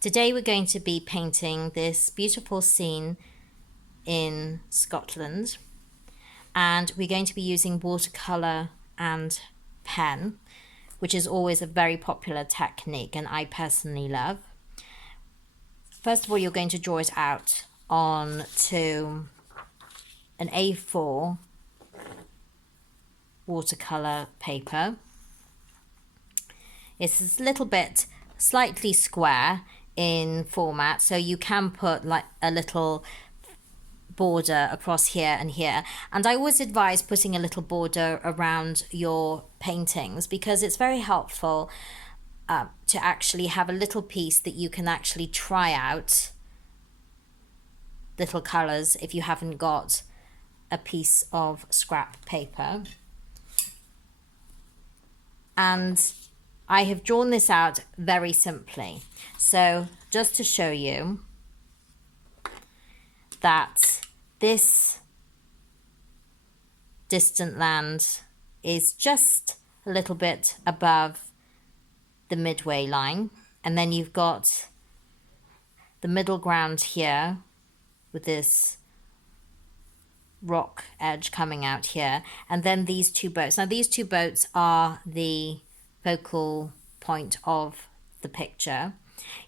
Today we're going to be painting this beautiful scene in Scotland, and we're going to be using watercolour and pen, which is always a very popular technique and I personally love. First of all, you're going to draw it out onto an A4 watercolour paper. It's a little bit slightly square in format, so you can put like a little border across here and here, and I always advise putting a little border around your paintings because it's very helpful to actually have a little piece that you can actually try out little colours if you haven't got a piece of scrap paper. And I have drawn this out very simply. So just to show you that this distant land is just a little bit above the midway line. And then you've got the middle ground here with this rock edge coming out here. And then these two boats. Now these two boats are the focal point of the picture.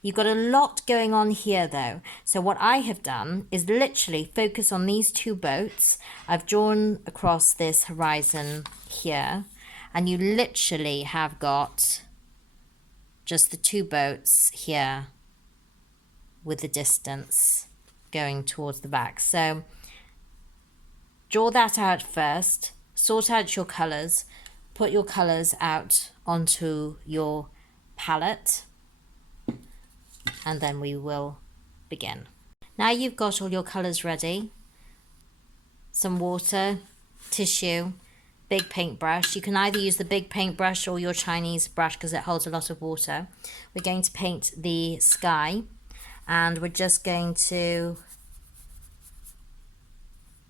You've got a lot going on here though. So what I have done is literally focus on these two boats. I've drawn across this horizon here, and you literally have got just the two boats here with the distance going towards the back. So draw that out first, sort out your colours, put your colours out onto your palette, and then we will begin. Now you've got all your colours ready, some water, tissue, big paintbrush. You can either use the big paintbrush or your Chinese brush because it holds a lot of water. We're going to paint the sky, and we're just going to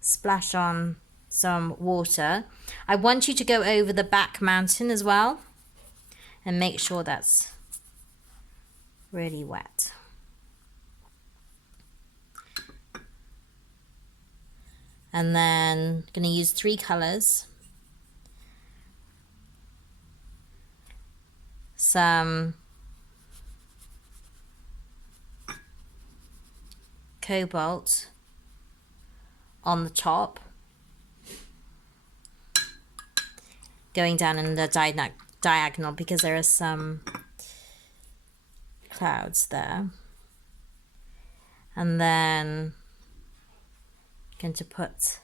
splash on some water. I want you to go over the back mountain as well and make sure that's really wet. And then I'm going to use 3 colours. Some Cobalt on the top, going down in the diagonal because there are some clouds there. And then going to put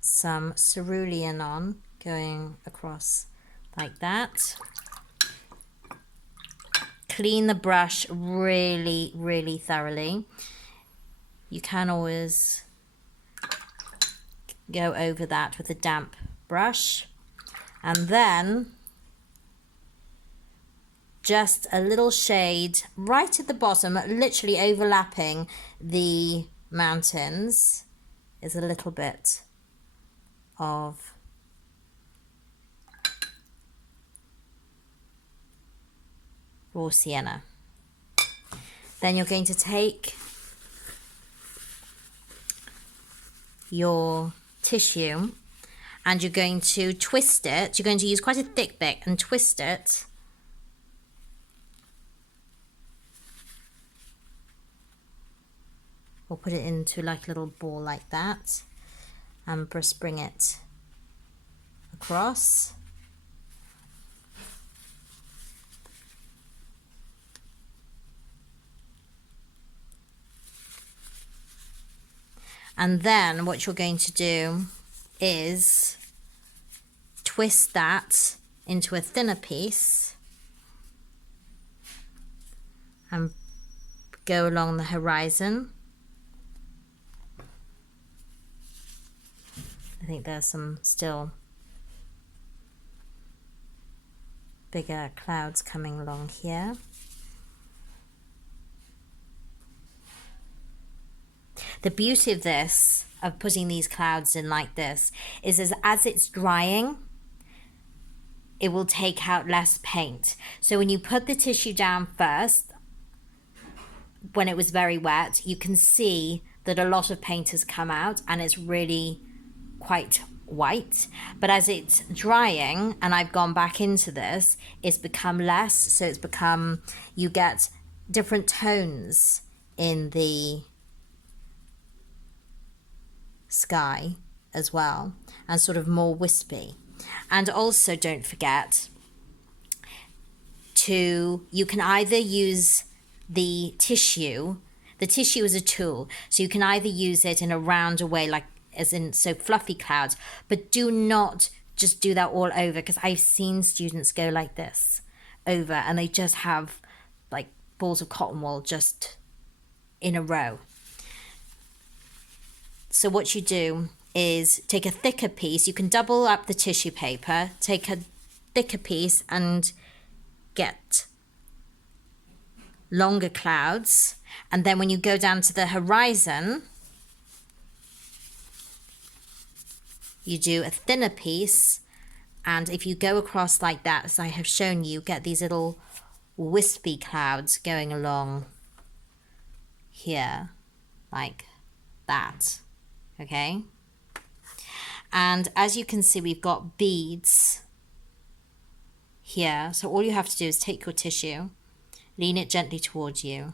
some Cerulean on, going across like that. Clean the brush really thoroughly. You can always go over that with a damp brush, and then just a little shade right at the bottom, literally overlapping the mountains, is a little bit of raw sienna. Then you're going to take your tissue and you're going to twist it. You're going to use quite a thick bit and twist it or put it into like a little ball like that and just bring it across. And then what you're going to do is twist that into a thinner piece and go along the horizon. I think there's some still bigger clouds coming along here. The beauty of this, of putting these clouds in like this, is as it's drying, it will take out less paint. So when you put the tissue down first, when it was very wet, you can see that a lot of paint has come out and it's really quite white. But as it's drying and I've gone back into this, it's become less. So it's become, you get different tones in the sky as well, and sort of more wispy. And also don't forget you can either use the tissue is a tool, so you can either use it in a rounder way, like as in so fluffy clouds, but do not just do that all over, because I've seen students go like this over and they just have like balls of cotton wool just in a row. So what you do is take a thicker piece. You can double up the tissue paper, take a thicker piece and get longer clouds. And then when you go down to the horizon, you do a thinner piece. And if you go across like that, as I have shown you, get these little wispy clouds going along here, like that. Okay. And as you can see, we've got beads here. So all you have to do is take your tissue, lean it gently towards you,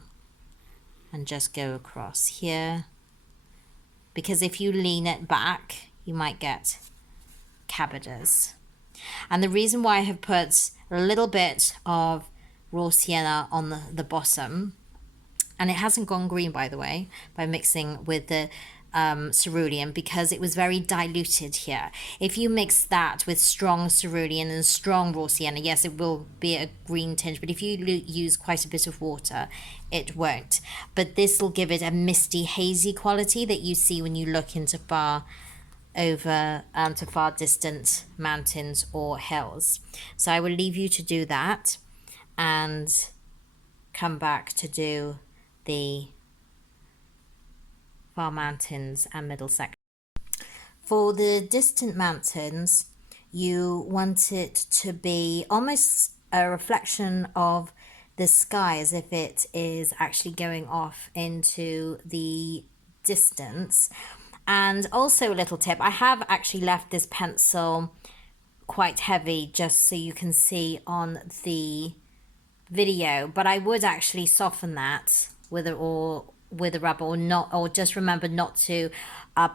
and just go across here. Because if you lean it back, you might get cabbages. And the reason why I have put a little bit of raw sienna on the bottom, and it hasn't gone green, by the way, by mixing with the cerulean, because it was very diluted here. If you mix that with strong cerulean and strong raw sienna, yes, it will be a green tinge, but if you use quite a bit of water, it won't. But this will give it a misty, hazy quality that you see when you look into far distant mountains or hills. So I will leave you to do that and come back to do the far mountains and middle section. For the distant mountains, you want it to be almost a reflection of the sky, as if it is actually going off into the distance. And also a little tip, I have actually left this pencil quite heavy just so you can see on the video, but I would actually soften that with a rubber, or just remember not to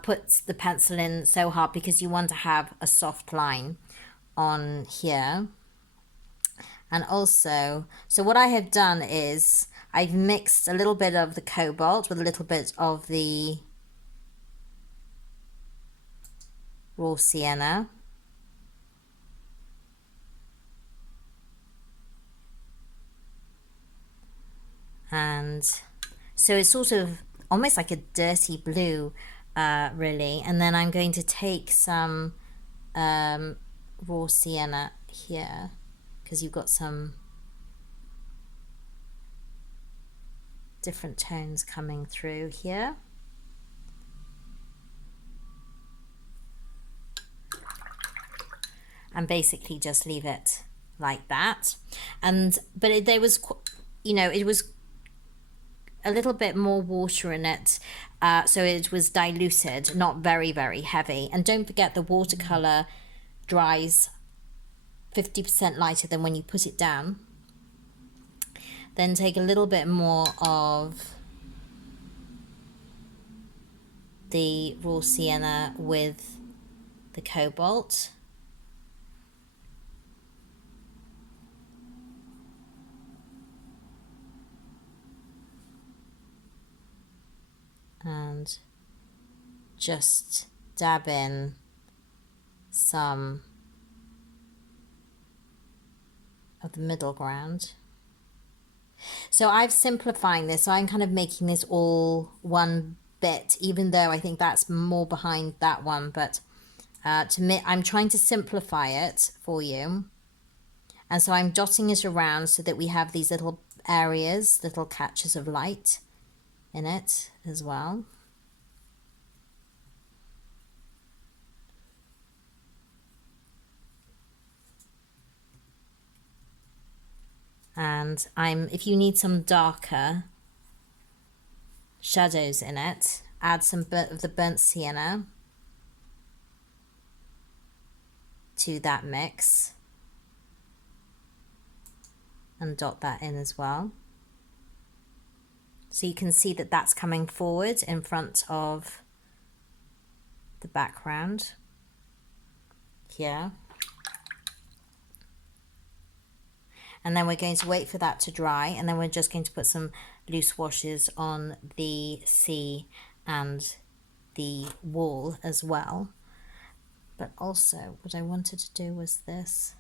put the pencil in so hard, because you want to have a soft line on here. And also, so what I have done is I've mixed a little bit of the cobalt with a little bit of the raw sienna. And so it's sort of almost like a dirty blue, really. And then I'm going to take some raw sienna here, because you've got some different tones coming through here. And basically just leave it like that. But it was a little bit more water in it, so it was diluted, not very, very heavy. And don't forget, the watercolor dries 50% lighter than when you put it down. Then take a little bit more of the raw sienna with the cobalt. And just dab in some of the middle ground. So I'm simplifying this, so I'm kind of making this all one bit, even though I think that's more behind that one, but I'm trying to simplify it for you. And so I'm dotting it around so that we have these little areas, little catches of light in it as well. And if you need some darker shadows in it, add some of the burnt sienna to that mix and dot that in as well. So you can see that that's coming forward in front of the background here. And then we're going to wait for that to dry, and then we're just going to put some loose washes on the sea and the wall as well. But also what I wanted to do was this,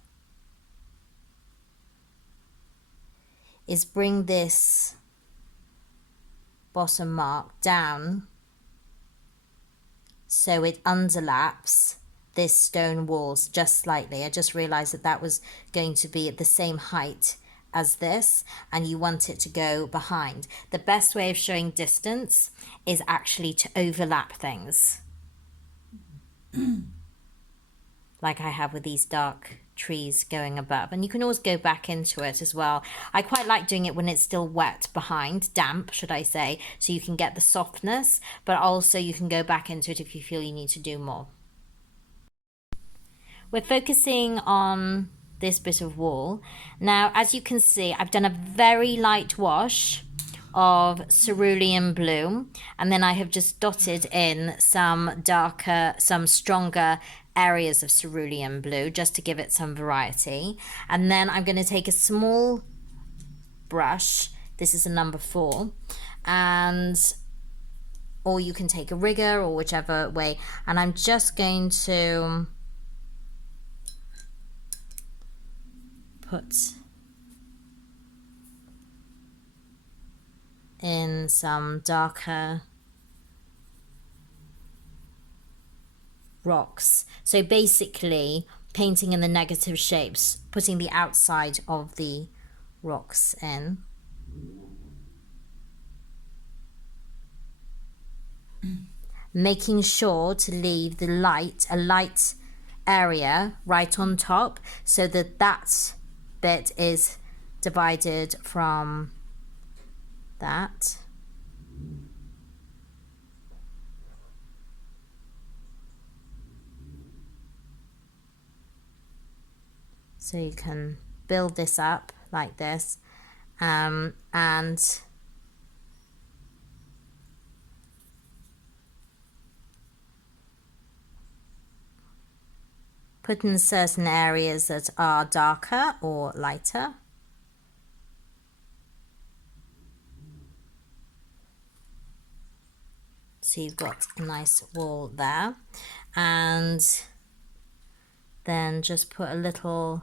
is bring this bottom mark down so it underlaps this stone walls just slightly. I just realized that that was going to be at the same height as this, and you want it to go behind. The best way of showing distance is actually to overlap things like I have with these dark trees going above, and you can always go back into it as well. I quite like doing it when it's still wet behind, damp should I say, so you can get the softness, but also you can go back into it if you feel you need to do more. We're focusing on this bit of wall. Now, as you can see, I've done a very light wash of cerulean blue, and then I have just dotted in some darker, some stronger areas of cerulean blue just to give it some variety. And then I'm going to take a small brush, this is a number 4, and or you can take a rigger or whichever way, and I'm just going to put in some darker rocks. So basically painting in the negative shapes, putting the outside of the rocks in. Making sure to leave a light area right on top so that that bit is divided from that. So you can build this up like this, and put in certain areas that are darker or lighter. So you've got a nice wall there, and then just put a little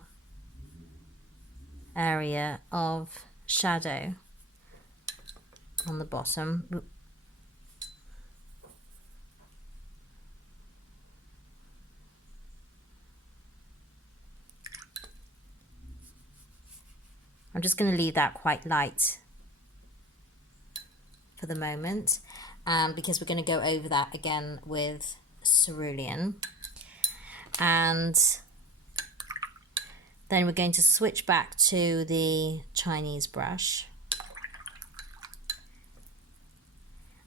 area of shadow on the bottom. I'm just going to leave that quite light for the moment, because we're going to go over that again with cerulean. And then we're going to switch back to the Chinese brush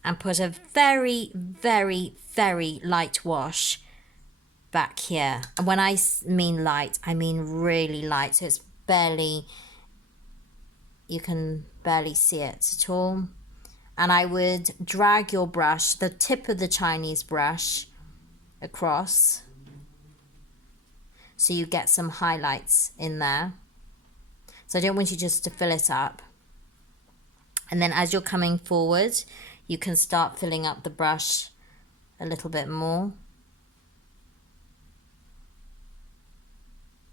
and put a very, very, very light wash back here. And when I mean light, I mean really light, so it's barely, you can barely see it at all. And I would drag your brush, the tip of the Chinese brush, across so you get some highlights in there. So I don't want you just to fill it up. And then as you're coming forward, you can start filling up the brush a little bit more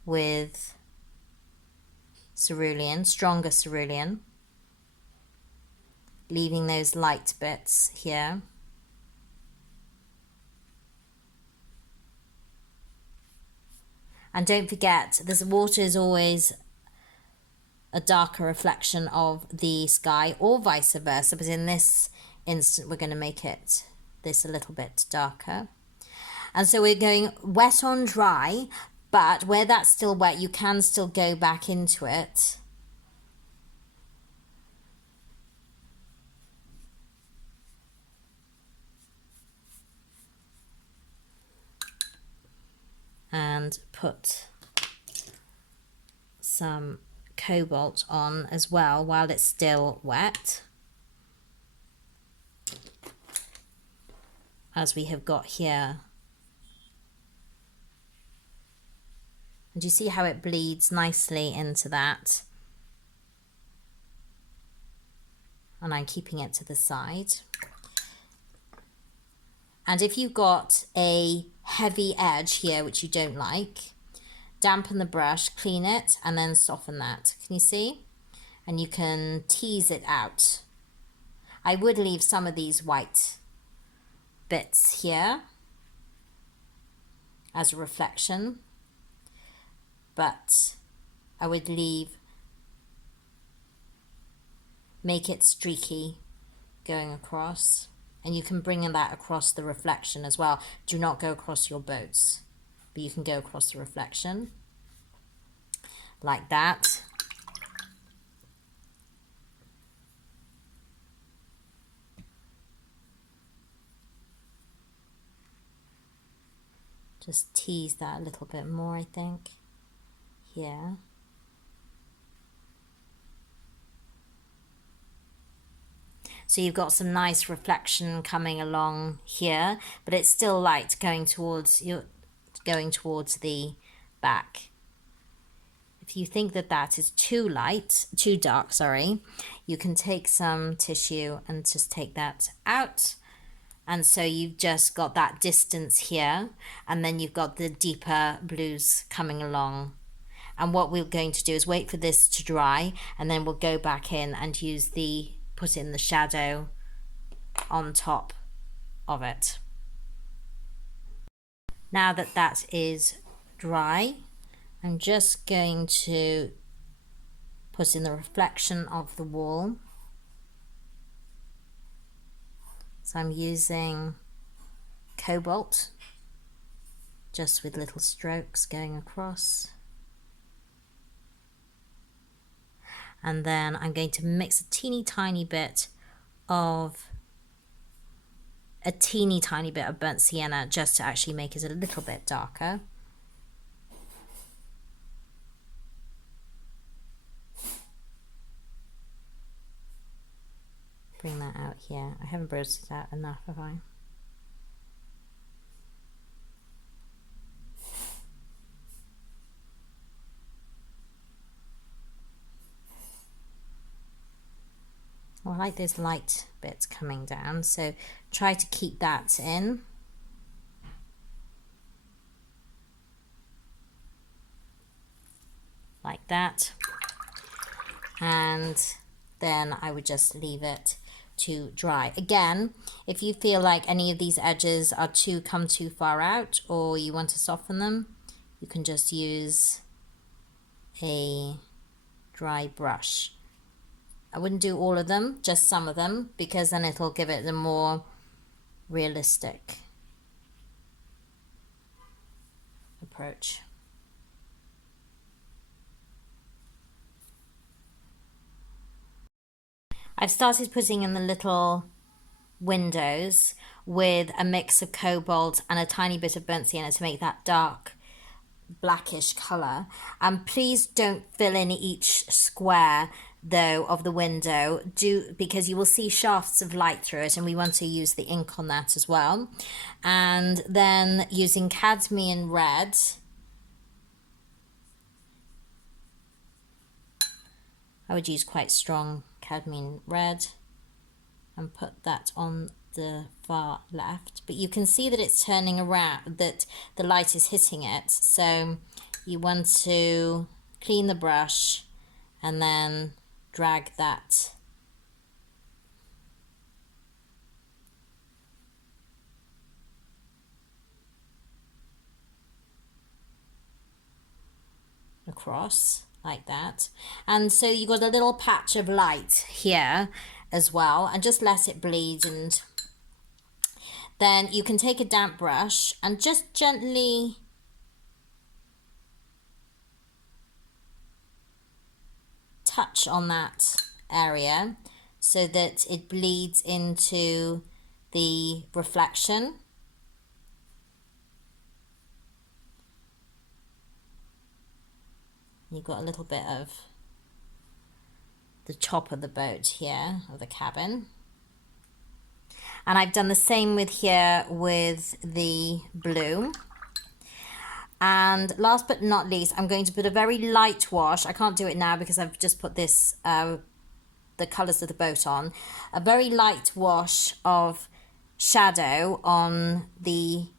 with cerulean, stronger cerulean, leaving those light bits here. And don't forget, this water is always a darker reflection of the sky, or vice versa, but in this instant we're going to make it this a little bit darker. And so we're going wet on dry, but where that's still wet, you can still go back into it and put some cobalt on as well while it's still wet, as we have got here. And you see how it bleeds nicely into that? And I'm keeping it to the side. And if you've got a heavy edge here, which you don't like, dampen the brush, clean it, and then soften that. Can you see? And you can tease it out. I would leave some of these white bits here as a reflection, but I would make it streaky going across, and you can bring that across the reflection as well. Do not go across your boats, but you can go across the reflection like that. Just tease that a little bit more, I think, here. So you've got some nice reflection coming along here, but it's still light going towards the back. If you think that that is too dark, you can take some tissue and just take that out. And so you've just got that distance here, and then you've got the deeper blues coming along. And what we're going to do is wait for this to dry, and then we'll go back in and put in the shadow on top of it. Now that that is dry, I'm just going to put in the reflection of the wall. So I'm using Cobalt, just with little strokes going across. And then I'm going to mix a teeny tiny bit of burnt sienna, just to actually make it a little bit darker. Bring that out here. I haven't bruised it out enough, have I? Well, I like those light bits coming down, so try to keep that in. Like that. And then I would just leave it to dry. Again, if you feel like any of these edges are come too far out, or you want to soften them, you can just use a dry brush. I wouldn't do all of them, just some of them, because then it'll give it a more realistic approach. I've started putting in the little windows with a mix of cobalt and a tiny bit of burnt sienna to make that dark blackish colour. And please don't fill in each square though of the window, because you will see shafts of light through it, and we want to use the ink on that as well. And then using Cadmium Red, I would use quite strong Cadmium Red and put that on the far left, but you can see that it's turning around, that the light is hitting it, so you want to clean the brush and then drag that across like that. And so you got a little patch of light here as well, and just let it bleed. And then you can take a damp brush and just gently touch on that area so that it bleeds into the reflection. You've got a little bit of the top of the boat here, of the cabin. And I've done the same with here with the blue. And last but not least, I'm going to put a very light wash. I can't do it now because I've just put this, the colours of the boat on. A very light wash of shadow on the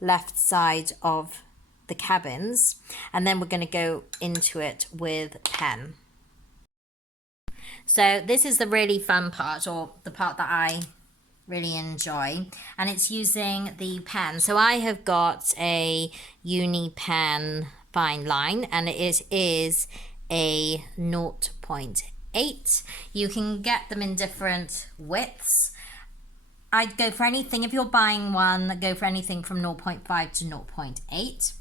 left side of the cabins. And then we're going to go into it with pen. So this is the really fun part, or the part that I really enjoy, and it's using the pen. So I have got a uni pen fine line, and it is a 0.8. You can get them in different widths. I'd go for anything, if you're buying one, go for anything from 0.5 to 0.8.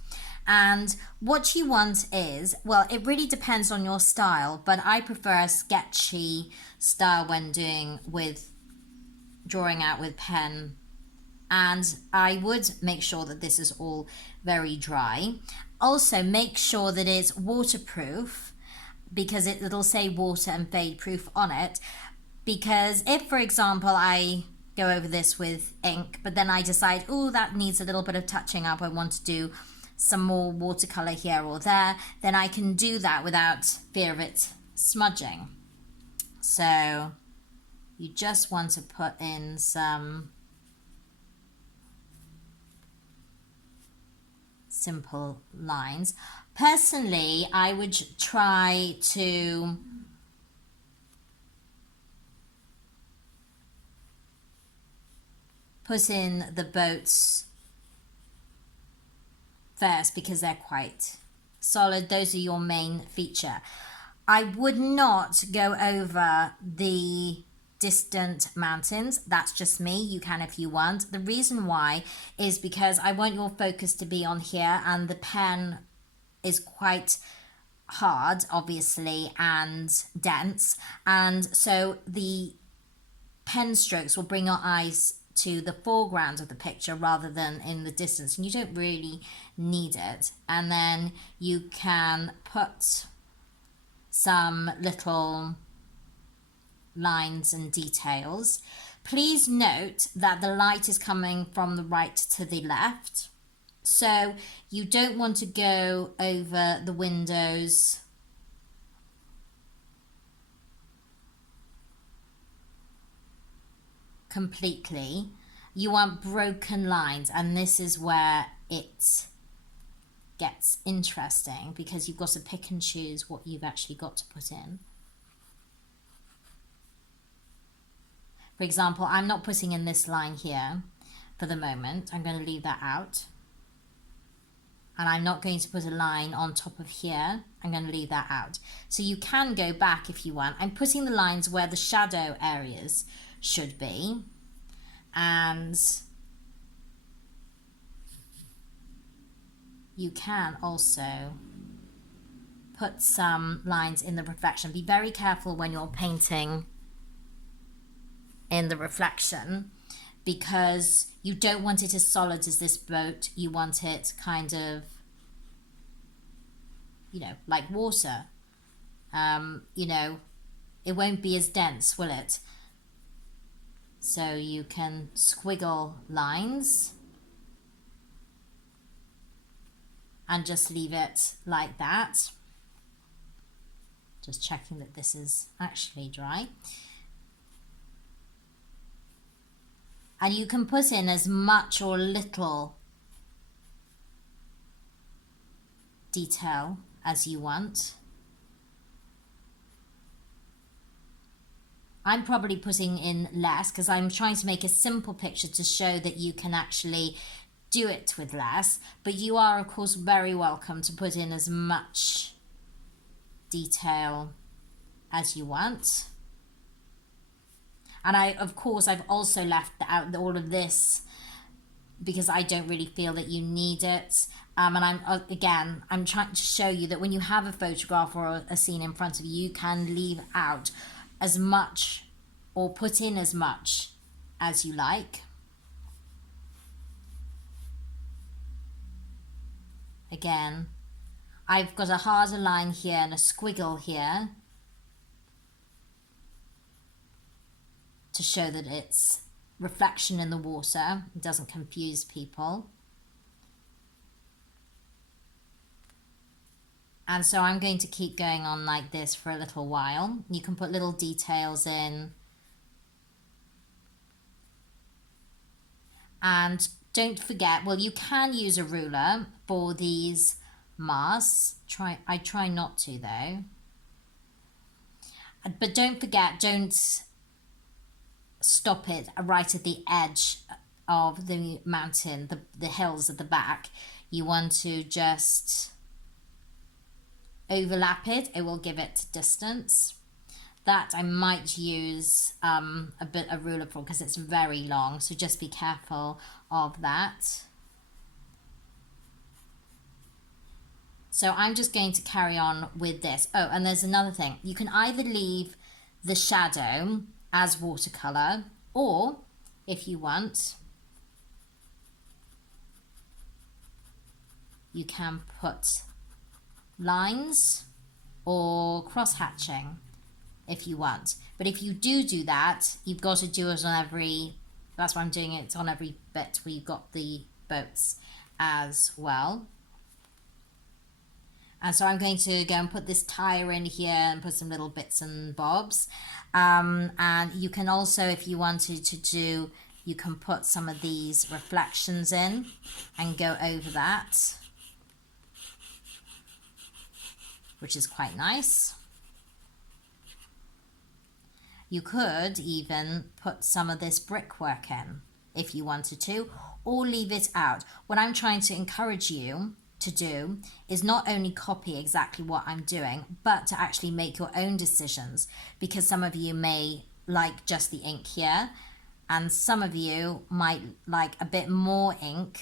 And what you want is, well, it really depends on your style, but I prefer a sketchy style when drawing out with pen. And I would make sure that this is all very dry. Also, make sure that it's waterproof, because it'll say water and fade proof on it. Because if, for example, I go over this with ink, but then I decide, oh, that needs a little bit of touching up, I want to do some more watercolor here or there, then I can do that without fear of it smudging. So you just want to put in some simple lines. Personally, I would try to put in the boats first because they're quite solid. Those are your main feature. I would not go over the distant mountains. That's just me. You can if you want. The reason why is because I want your focus to be on here, and the pen is quite hard, obviously, and dense, and so the pen strokes will bring your eyes to the foreground of the picture rather than in the distance, and you don't really need it. And then you can put some little lines and details. Please note that the light is coming from the right to the left, so you don't want to go over the windows completely. You want broken lines, and this is where it gets interesting, because you've got to pick and choose what you've actually got to put in. For example, I'm not putting in this line here for the moment. I'm going to leave that out. And I'm not going to put a line on top of here. I'm going to leave that out. So you can go back if you want. I'm putting the lines where the shadow areas should be. And you can also put some lines in the reflection. Be very careful when you're painting in the reflection, because you don't want it as solid as this boat. You want it kind of, you know, like water. You know, it won't be as dense, will it? So you can squiggle lines and just leave it like that. Just checking that this is actually dry. And you can put in as much or little detail as you want. I'm probably putting in less because I'm trying to make a simple picture to show that you can actually do it with less, but you are of course very welcome to put in as much detail as you want. And I've also left out all of this because I don't really feel that you need it. And I'm trying to show you that when you have a photograph or a scene in front of you, you can leave out as much or put in as much as you like. Again, I've got a harder line here and a squiggle here to show that it's reflection in the water. It doesn't confuse people. And so I'm going to keep going on like this for a little while. You can put little details in. And don't forget, well, you can use a ruler for these masks. I try not to though. But don't forget, don't stop it right at the edge of the mountain, the hills at the back. You want to just overlap it. It will give it distance. That I might use a ruler for because it's very long, so just be careful of that. So I'm just going to carry on with this. Oh, and there's another thing. You can either leave the shadow as watercolor, or if you want, you can put lines or cross-hatching if you want. But if you do that, you've got to do it on every, that's why I'm doing it on every bit where you've got the boats as well. And so I'm going to go and put this tire in here and put some little bits and bobs. And you can also, if you wanted to do, you can put some of these reflections in and go over that, which is quite nice. You could even put some of this brickwork in if you wanted to, or leave it out. What I'm trying to encourage you to do is not only copy exactly what I'm doing, but to actually make your own decisions, because some of you may like just the ink here, and some of you might like a bit more ink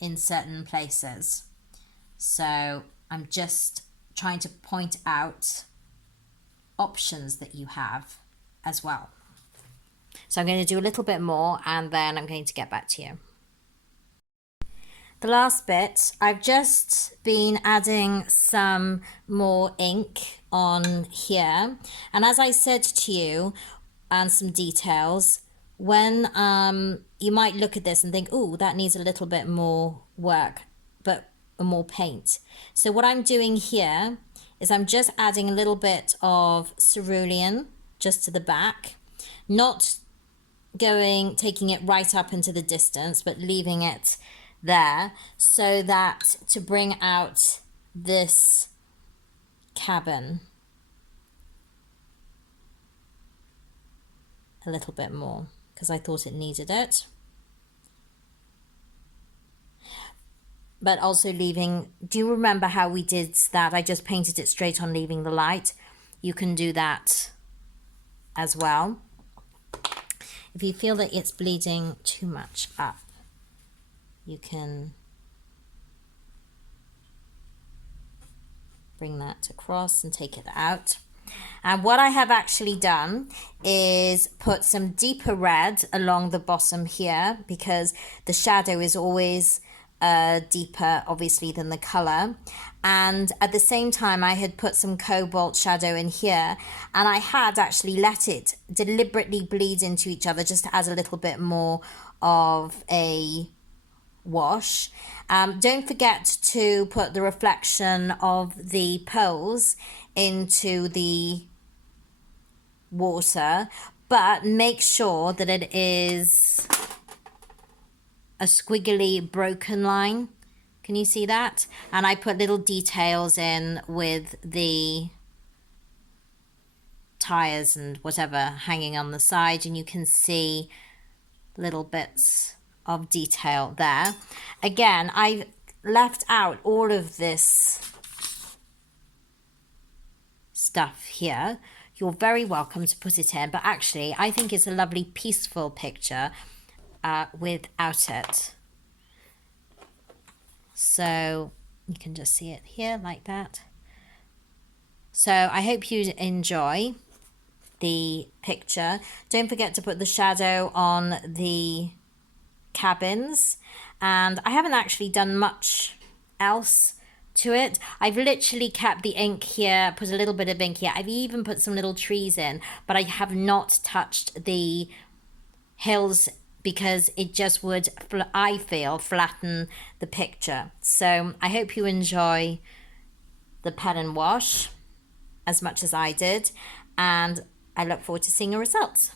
in certain places. So I'm just trying to point out options that you have as well. So I'm going to do a little bit more and then I'm going to get back to you. The last bit, I've just been adding some more ink on here, and as I said to you, and some details, when you might look at this and think, oh, that needs a little bit more work, but more paint. So what I'm doing here is I'm just adding a little bit of cerulean just to the back, not taking it right up into the distance, but leaving it there, so that to bring out this cabin a little bit more, because I thought it needed it. But also leaving, do you remember how we did that? I just painted it straight on, leaving the light. You can do that as well. If you feel that it's bleeding too much up, you can bring that across and take it out. And what I have actually done is put some deeper red along the bottom here, because the shadow is always deeper, obviously, than the color. And at the same time, I had put some cobalt shadow in here, and I had actually let it deliberately bleed into each other just to add a little bit more of a wash. Don't forget to put the reflection of the pearls into the water, but make sure that it is a squiggly broken line. Can you see that? And I put little details in with the tires and whatever hanging on the side, and you can see little bits of detail there. Again, I've left out all of this stuff here. You're very welcome to put it in, but actually I think it's a lovely peaceful picture without it. So you can just see it here like that. So I hope you enjoy the picture. Don't forget to put the shadow on the cabins, and I haven't actually done much else to it. I've literally kept the ink here, put a little bit of ink here. I've even put some little trees in, but I have not touched the hills because it just would, I feel, flatten the picture. So I hope you enjoy the pen and wash as much as I did, and I look forward to seeing your results.